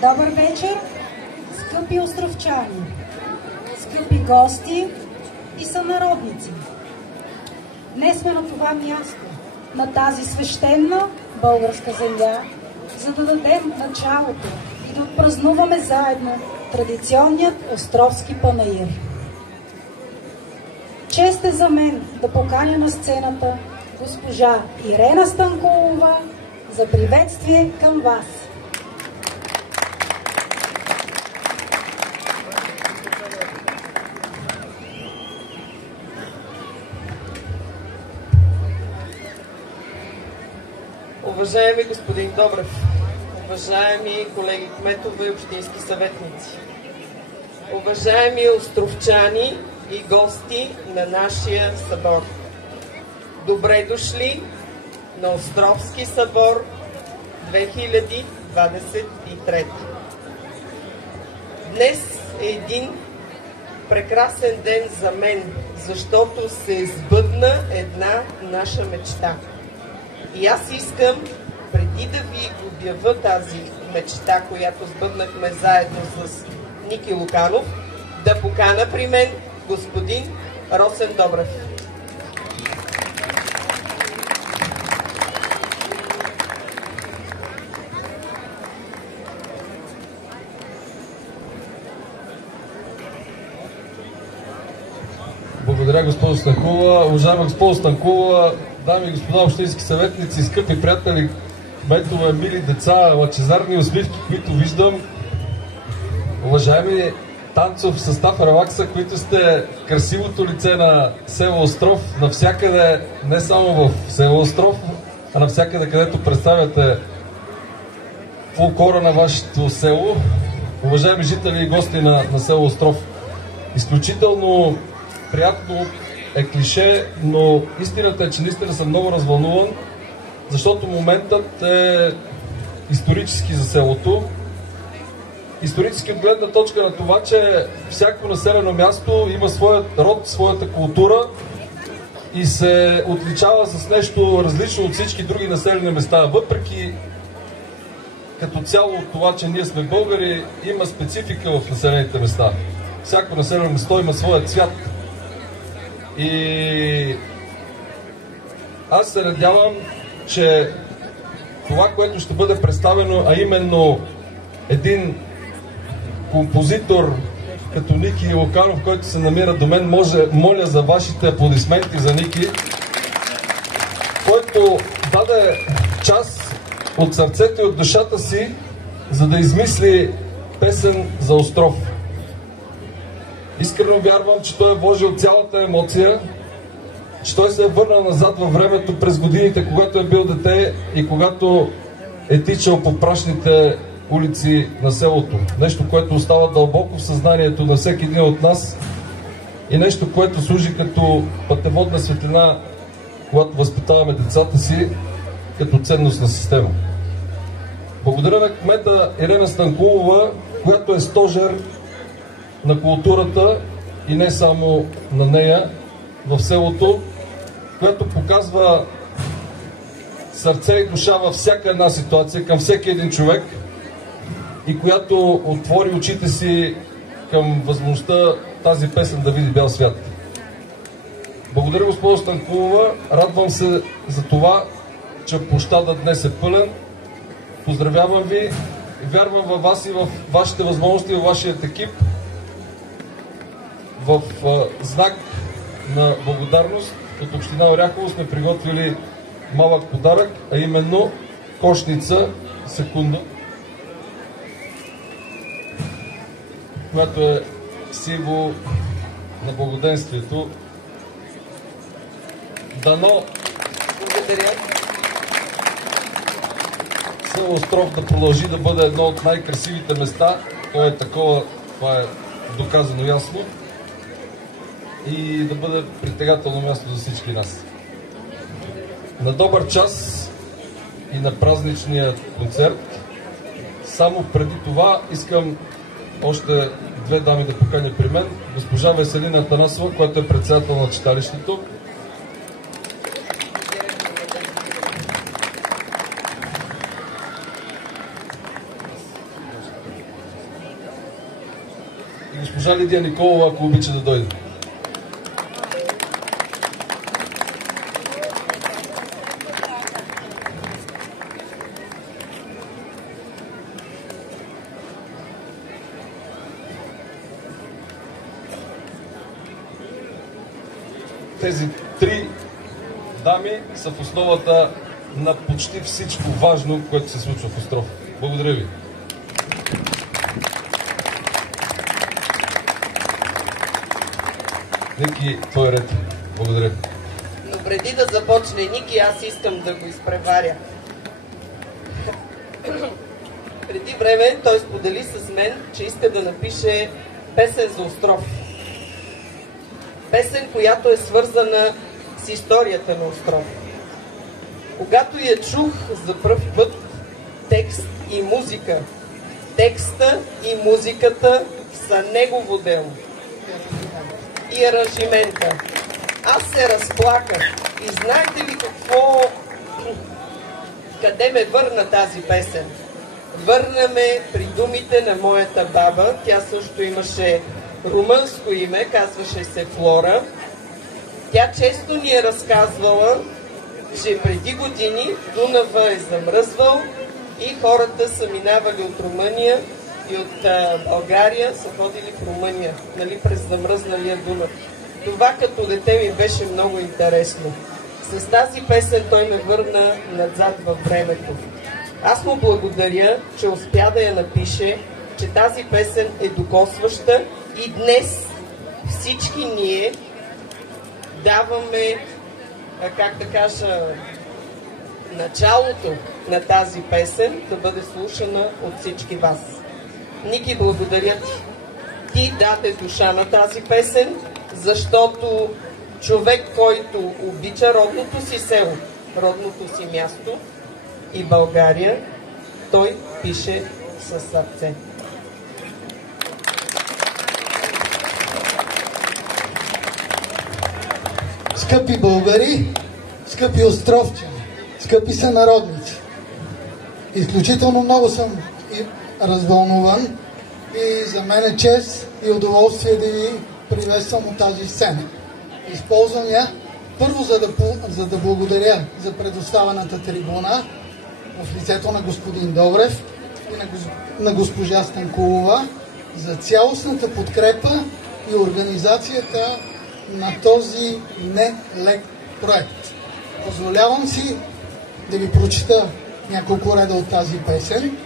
Добър вечер, скъпи островчани, скъпи гости и сънародници. Днес сме на това място, на тази свещена българска земя, за да дадем началото и да отпразнуваме заедно традиционният островски панаир. Чест е за мен да поканя на сцената госпожа Ирена Станкулова за приветствие към вас. Уважаеми господин Добрев, уважаеми колеги кметове и общински съветници, уважаеми островчани и гости на нашия събор, добре дошли на Островски събор 2023. Днес е един прекрасен ден за мен, защото се сбъдна една наша мечта. И аз искам, преди да ви обявя тази мечта, която сбъднахме заедно с Ники Луканов, да покана при мен господин Росен Добрев. Благодаря, госпожо Станкулова. Уважаема госпожо Станкулова, дами и господа общински съветници, скъпи приятели, кметове, мили деца, лъчезарни усмивки, които виждам. Уважаеми танцов състав Релакса, които сте красивото лице на село Остров, навсякъде, не само в село Остров, а навсякъде, където представяте фолклора на вашето село. Уважаеми жители и гости на село Остров, изключително приятно е клише, но истината е, че наистина съм много развълнуван, защото моментът е исторически за селото. Исторически от гледна точка на това, че всяко населено място има своят род, своята култура и се отличава с нещо различно от всички други населени места. Въпреки като цяло от това, че ние сме българи, има специфика в населените места. Всяко населено место има своя цвят. И аз се надявам, че това, което ще бъде представено, а именно един композитор като Ники Луканов, който се намира до мен, моля за вашите аплодисменти за Ники, който даде част от сърцето и от душата си, за да измисли песен за Остров. Искрено вярвам, че той е вложил цялата емоция, че той се е върнал назад във времето през годините, когато е бил дете и когато е тичал по прашните улици на селото. Нещо, което остава дълбоко в съзнанието на всеки един от нас и нещо, което служи като пътеводна светлина, когато възпитаваме децата си като ценностна система. Благодаря на кмета Ирена Станкулова, която е стожер на културата и не само на нея в селото, която показва сърце и душа във всяка една ситуация, към всеки един човек и която отвори очите си към възможността тази песен да види бял свят. Благодаря, госпожо Станкулова. Радвам се за това, че площадът днес е пълен. Поздравявам ви и вярвам във вас и в вашите възможности, във вашият екип. В знак на благодарност от община Оряхово сме приготвили малък подарък, а именно кошница, секунда, която е символ на благоденствието. Дано село Остров да продължи да бъде едно от най-красивите места. То е такова, това е доказано ясно. И да бъде притегателно място за всички нас. На добър час и на празничния концерт. Само преди това искам още две дами да поканя при мен. Госпожа Веселина Атанасова, която е председател на читалището. госпожа Лидия Николова, ако обича да дойде. Тези три дами са в основата на почти всичко важно, което се случва в Остров. Благодаря ви. Ники, твой ред. Благодаря. Но преди да започне Ники, аз искам да го изпреваря. Преди време той сподели с мен, че иска да напише песен за Остров. Песен, която е свързана с историята на Остров. Когато я чух за пръв път, текст и музика, текста и музиката са негово дело. И аранжимента. Аз се разплаках. И знаете ли какво? Къде ме върна тази песен? Върна ме при думите на моята баба. Тя също имаше румънско име, казваше се Флора. Тя често ни е разказвала, че преди години Дунава е замръзвал и хората са минавали от Румъния и от България са ходили в Румъния, нали, през замръзналия Дунав. Това като дете ми беше много интересно. С тази песен той ме върна назад във времето. Аз му благодаря, че успя да я напише, че тази песен е докосваща и днес всички ние даваме, как да кажа, началото на тази песен да бъде слушана от всички вас. Ники, благодаря ти. Ти даде душа на тази песен, защото човек, който обича родното си село, родното си място и България, той пише със сърце. Скъпи българи, скъпи островчани, скъпи сънародници, изключително много съм развълнуван и за мен е чест и удоволствие да ви приветствам от тази сцена. Използвам я първо за да благодаря за предоставената трибуна в лицето на господин Добрев и на госпожа Станкулова за цялостната подкрепа и организацията на този нелек проект. Позволявам си да ви прочета няколко реда от тази песен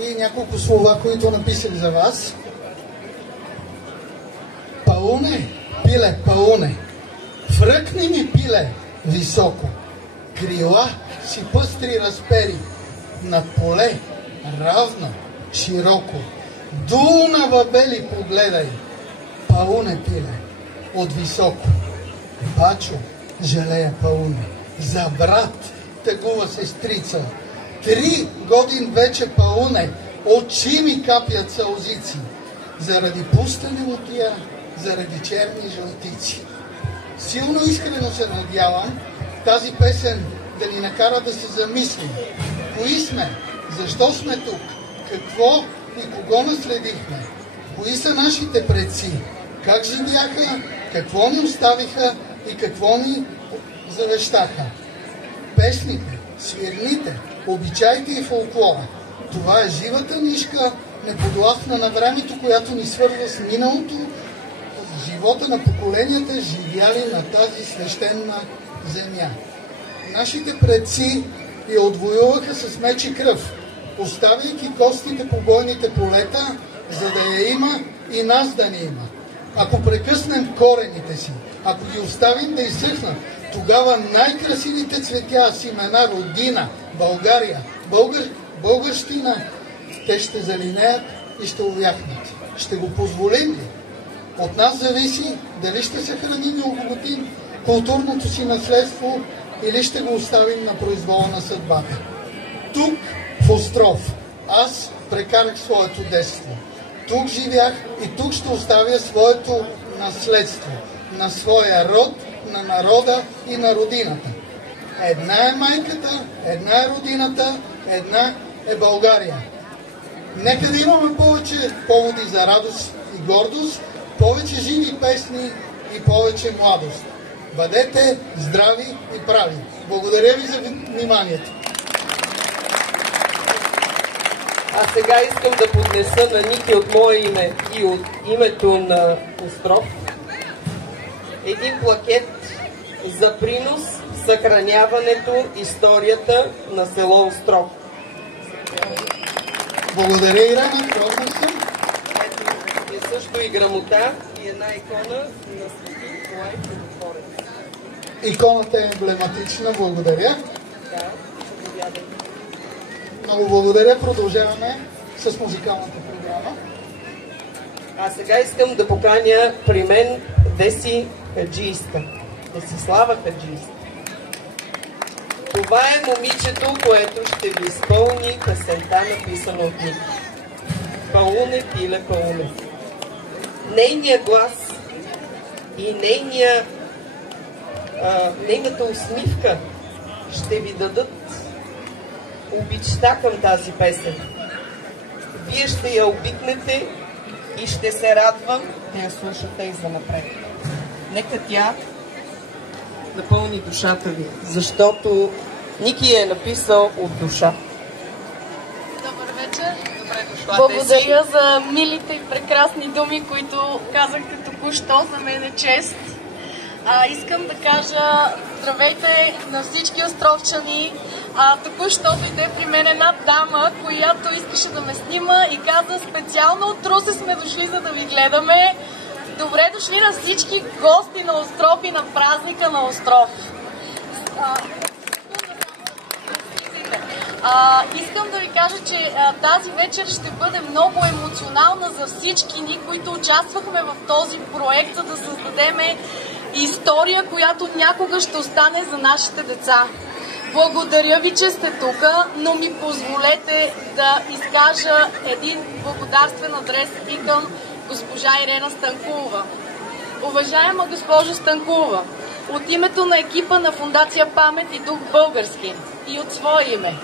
и няколко слова, които написах за вас. Пауне, пиле, пауне, фръкни ми, пиле, високо, крила си пъстри разпери, над поле, равно, широко, Дунава бели погледай, пауне, пиле, от високо. Бачо, жалея пауне, за брат тъгува сестрица. 3 години вече пауне, очи ми капят сълзици, заради пустане лутия, заради черни жълтици. Силно искрено се надявам тази песен да ни накара да се замислим. Кои сме? Защо сме тук? Какво и кого наследихме? Кои са нашите предци? Как живяха? Какво ни оставиха и какво ни завещаха? Песните, свирните, обичаите и фолклора. Това е живата нишка, неподвластна на времето, която ни свързва с миналото, живота на поколенията, живяли на тази свещена земя. Нашите предци я отвоюваха с меч и кръв, оставяйки костите по бойните полета, за да я има и нас да не има. Ако прекъснем корените си, ако ги оставим да изсъхнат, тогава най-красивите цветя с имена Родина, България, българщина, те ще залинеят и ще увяхнат. Ще го позволим ли? От нас зависи дали ще съхраним и обогатим културното си наследство или ще го оставим на произвола на съдбата. Тук, в Остров, аз прекарах своето детство. Тук живях и тук ще оставя своето наследство на своя род, на народа и на родината. Една е майката, една е родината, една е България. Нека да имаме повече поводи за радост и гордост, повече живи песни и повече младост. Бъдете здрави и прави. Благодаря ви за вниманието. А сега искам да поднеса на Ники от мое име и от името на Остров един плакет за принос в съхраняването историята на село Остров. Благодаря, Ирена. Трудна съм. И също и грамота и една икона на Свети Николай Чудотворец. Иконата е емблематична. Благодаря. Да, заповядайте. Много благодаря. Продължаваме с музикалната програма. А сега искам да поканя при мен Деси Хаджийска. Десислава Хаджийска. Това е момичето, което ще ви изпълни песента, написана от Ники. Пауне, пиле, пауне. Нейният глас и нейната усмивка ще ви дадат обичта към тази песен. Вие ще я обикнете и ще се радвам да я слушате и занапред. Нека тя напълни душата ви, защото Ники е написал от душа. Добър вечер. Добре дошла, Благодаря за милите и прекрасни думи, които казахте току-що. За мен е чест. Искам да кажа здравейте на всички островчани. Току-що дойде при мен една дама, която искаше да ме снима и каза: специално от Русе сме дошли, за да ви гледаме. Добре дошли на всички гости на Остров и на празника на Остров. Искам да ви кажа, че тази вечер ще бъде много емоционална за всички ни, които участвахме в този проект, за да създадем история, която някога ще остане за нашите деца. Благодаря ви, че сте тук, но ми позволете да изкажа един благодарствен адрес и към госпожа Ирена Станкулова. Уважаема госпожо Станкулова, от името на екипа на Фондация Памет и Дух Български и от свое име,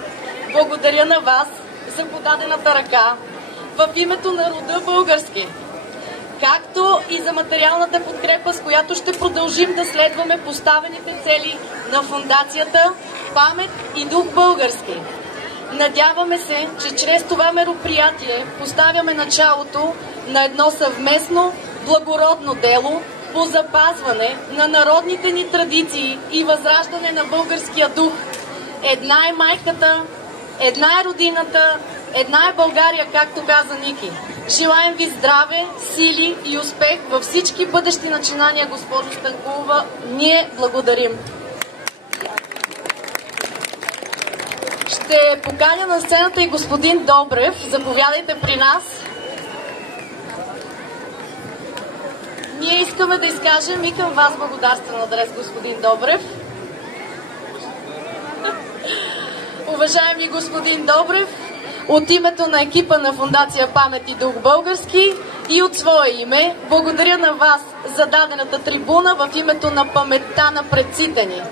благодаря на вас за подадената ръка в името на рода български, както и за материалната подкрепа, с която ще продължим да следваме поставените цели на Фондацията Памет и Дух Български. Надяваме се, че чрез това мероприятие поставяме началото на едно съвместно благородно дело по запазване на народните ни традиции и възраждане на българския дух. Една е майката, една е родината, една е България, както каза Ники. Желаем ви здраве, сили и успех във всички бъдещи начинания, госпожо Станкулова. Ние благодарим. Ще поканя на сцената и господин Добрев. Заповядайте при нас. Ние искаме да изкажем и към вас благодарствен адрес, господин Добрев. Уважаеми господин Добрев, от името на екипа на Фондация Памет и Дух Български и от свое име, благодаря на вас за дадената трибуна в името на паметта на предците ни,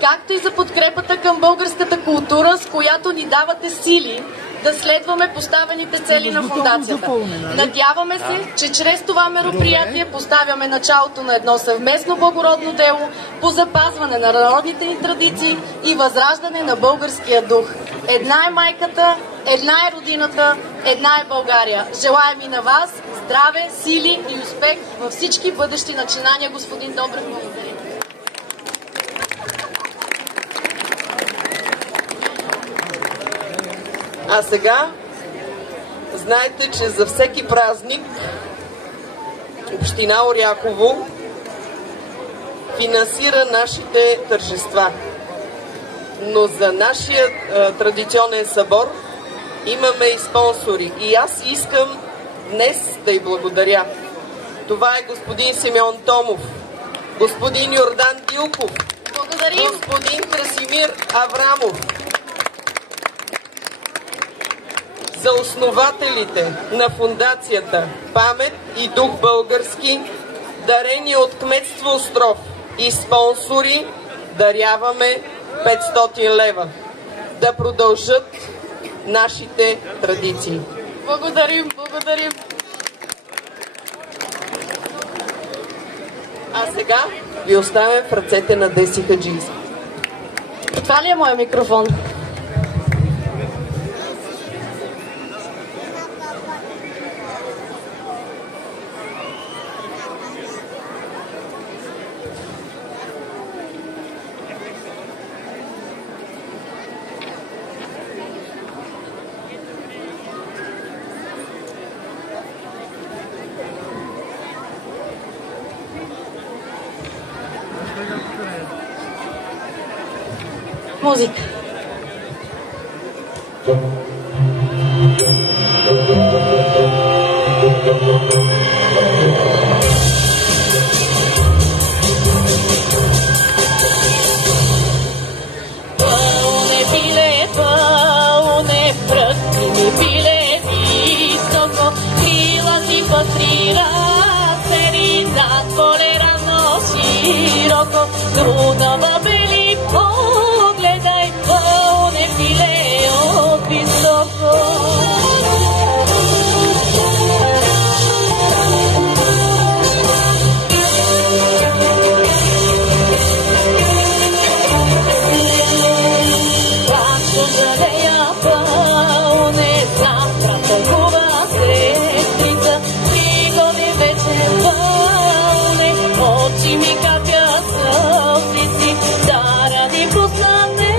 както и за подкрепата към българската култура, с която ни давате сили да следваме поставените цели на Фондацията. Надяваме се, че чрез това мероприятие поставяме началото на едно съвместно благородно дело по запазване на народните ни традиции и възраждане на българския дух. Една е майката, една е родината, една е България. Желаем и на вас здраве, сили и успех във всички бъдещи начинания, господин Добрев. Благодаря. А сега, знаете, че за всеки празник Община Оряхово финансира нашите тържества. Но за нашия традиционен събор имаме и спонсори. И аз искам днес да й благодаря. Това е господин Симеон Томов, господин Йордан Дилков, господин Красимир Аврамов. За основателите на Фондацията Памет и Дух Български, дарени от кметство Остров и спонсори, даряваме 500 лева. Да продължат нашите традиции. Благодарим, благодарим. А сега ви оставям в ръцете на Деси Хаджийски. Това ли е моя микрофон? Музика. Пълне биле, пълне пръсти ми биле високо, крила си патрира, сери над поле равно широко, Дунава бели погледай, пълне биле от високо. Mi cambia săltiți, Sara di pustane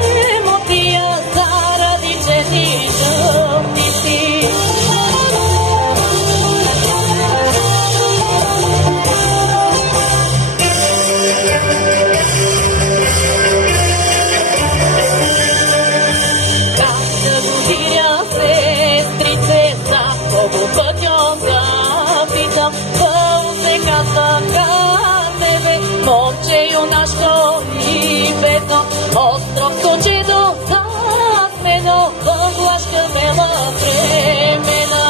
motia, Sara di ceni săltiți. Casă dudirea sestrițe, Za kogu pătjom zapitam, Păunce casă Momče junaško i bedno, ostrog sočedo zasmeno, Voglaška mela vremena.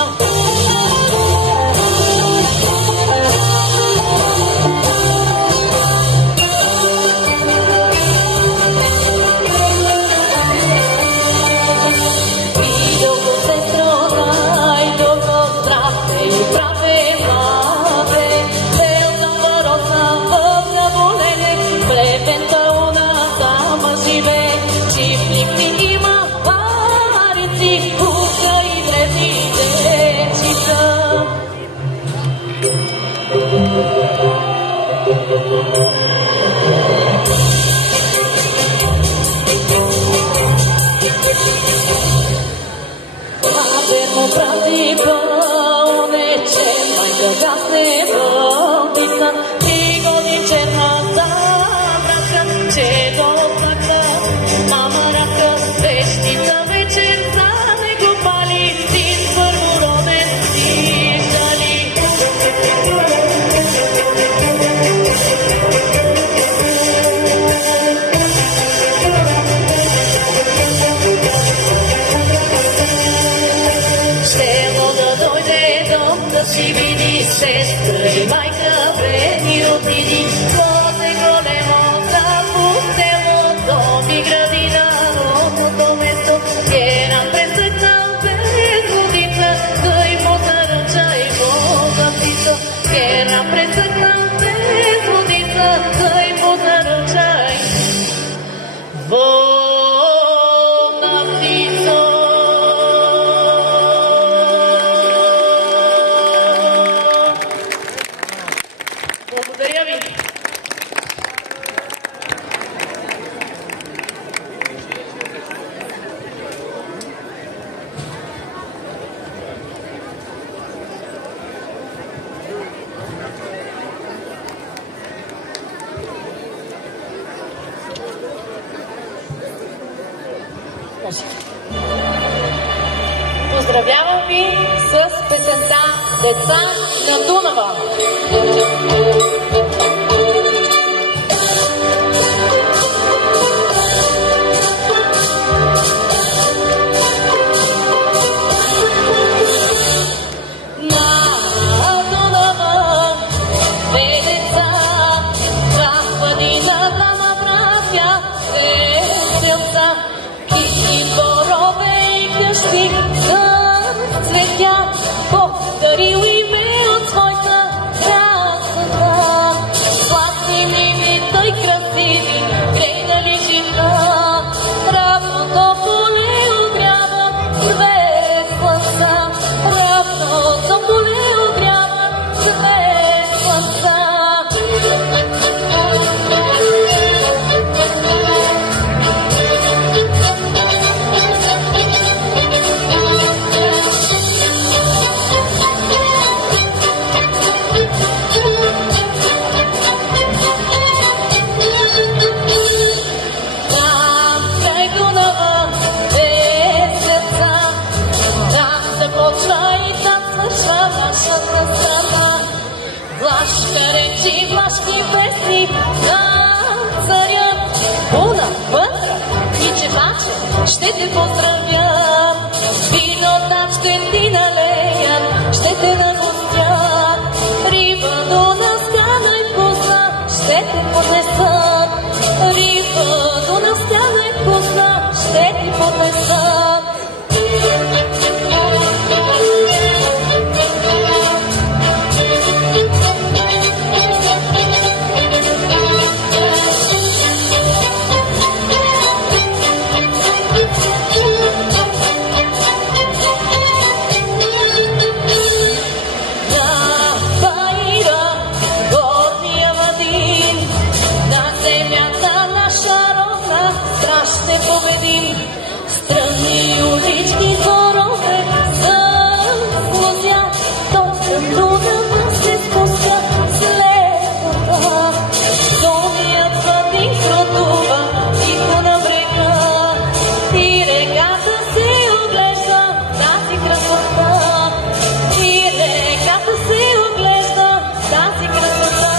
Vidoko sestro najdoko, zdrave i prave mlade, Belna porosna Плепента у нас сама живе, чифлик ни има парици, кухня и древни дечица. Матерно прави пълне, че майка гасне вълница, 3 години черна че до така, мама рака, вещица вечер за него пали, син първороден си жали. Щело да дойде дом да си види сестра и майка, вредни отиди, после големо и градина, родното место, Геран пресъкнал без водица, тъй позаръча и богатица. Геран пресъкнал без водица, тъй позаръча и богатица. Благодаря ви. Поздравявам ви с песента "Деца на Дунава". Подарил и ме от своята красота, че флашки песни на царя, пуна, вътра и чепача ще те поздравят. Вино там ще ти налеят, ще те нагостят. Риба до настяна и вкусна ще те поднесат. Риба до настяна и вкусна ще ти поднесат. Ще победим странни улички, хорове заглазят. Точно Дунава се спуска следата. Долният пътник тротува тихо на брега и реката се оглежда тази красота. И реката се оглежда тази красота.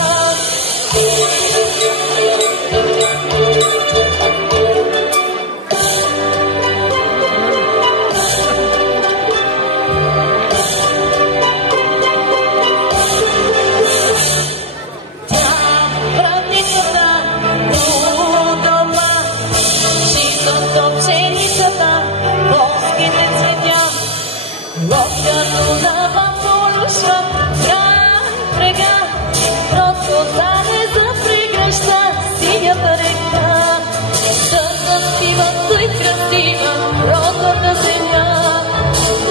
Родната земя,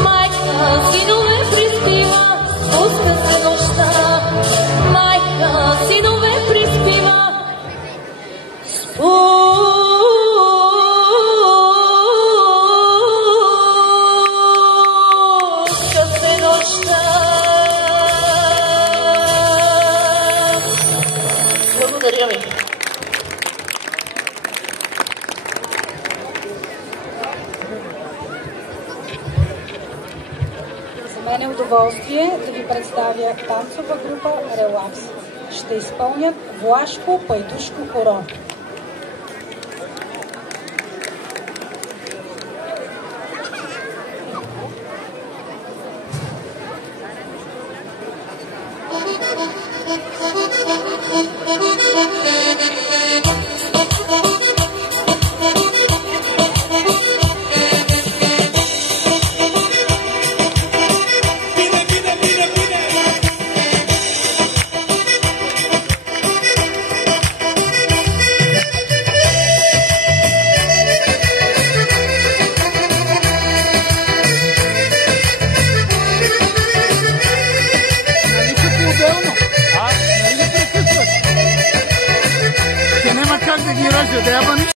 майка синове приспива, спуска се нощта. Майка синове приспива, спуска се нощта. Благодаря ви. За мен е удоволствие да ви представя танцова група Релакс. Ще изпълнят Влашко пайдушко хоро. Как да ги ръжа, да я